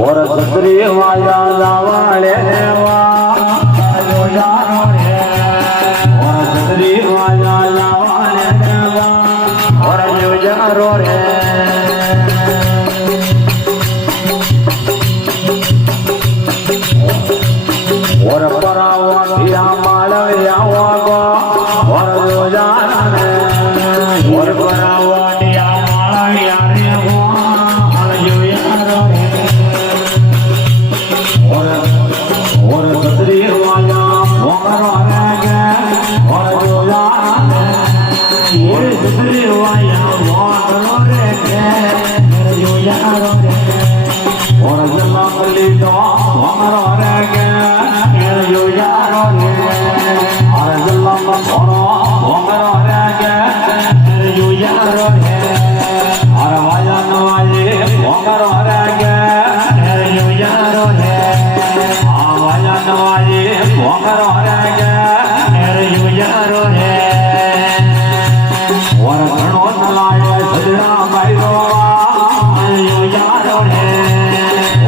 और सतरी वाजा लावाले देवा जो जानो रे और सतरी वाजा लावाले देवा और जो जानो रे और परावा धिया मालविया वागो और जो जानो रे और परावा धिया मालविया रे वो और जो जानो रे और सतरी वाजा मोकरो रे और जो जानो रे और सतरी वाजा मोकरो रे जो जानो रे और जल्ला कली तो मोकरो रे जो जानो रे और जल्ला मोकरो मोकरो रे जो जानो रे और वाजा नवाजे मोकरो रे जो जानो रे वाजा नवाजे मोकरो रे जो जानो रे और घणो नलाए सजना बाईरो जो जानो रे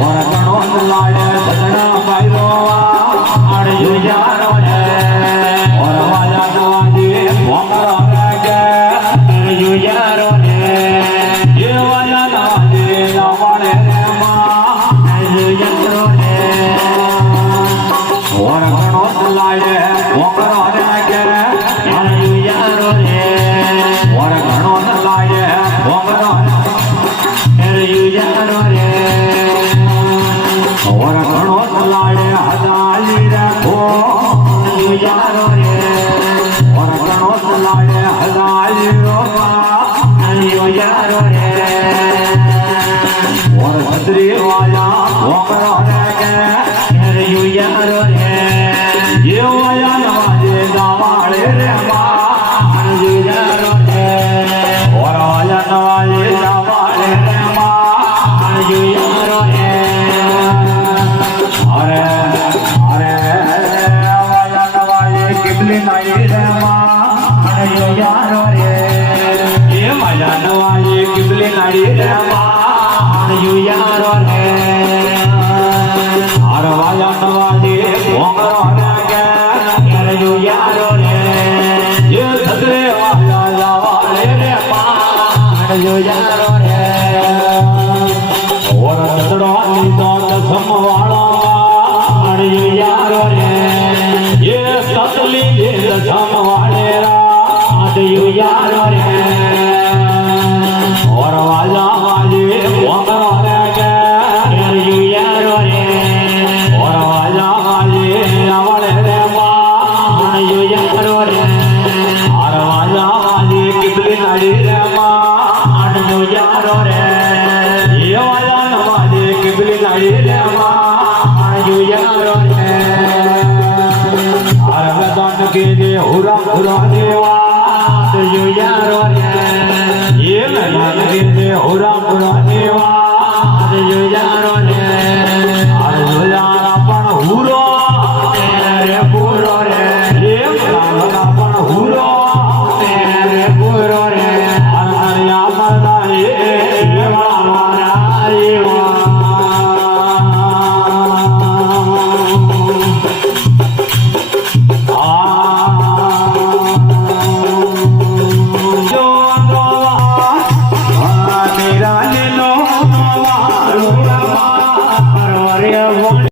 और घणो नलाए सजना बाईरो जो जानो रे और वाजा नवाजे मोकरो रे जो जानो रे ये वाजा नवाजे लावाले जो जानो रे और घणो नलाए मोकरो रे जो जानो रे और घणो नलाए मोकरो रे जो जानो रे और घणो नलाए हजाली रखो जो जानो रे और घणो नलाए हजाली रोका जो जानो रे और छतरी वाजा मोकरो रे जो जानो रे ये वाजा नवाजे दावाले रे जो जानो रे और वाजा नवाजे दावाले रे जो जानो रे अरे अरे वाजा नवाजे किबली नाई रे जो जानो रे ये वाजा नवाजे किबली नाई रे जो जानो रे और वाजा नवाजे मोकरो रे जो जानो रे ये सतरे वाजा लावाले रे जो जानो रे और सतड़ो नीतो दसम वाला जो जानो रे ये सतली दसम वाले जो जानो रे और वाजा वाजे मोकरो रे जो जानो रे और वाजा वाजे लावाले रे जो जानो रे और वाजा वाजे किबली नाड़ी रे जो जानो रे ये वाजा नवाजे किबली नाड़ी रे जो जानो रे और गदान के दे हुरा हुरा देवा जो जानो रे ये गदान के दे हुरा हुरा देवा जो जानो